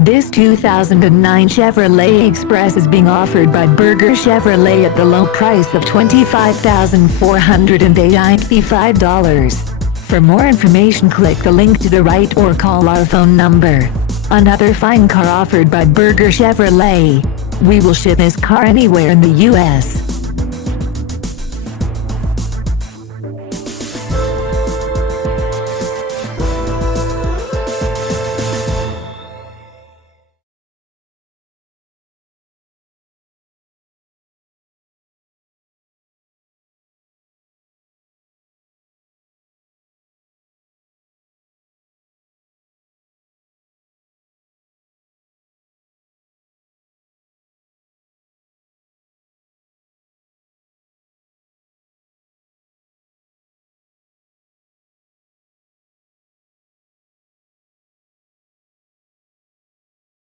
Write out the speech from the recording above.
This 2009 Chevrolet Express is being offered by Berger Chevrolet at the low price of $25,495. For more information, click the link to the right or call our phone number. Another fine car offered by Berger Chevrolet. We will ship this car anywhere in the U.S.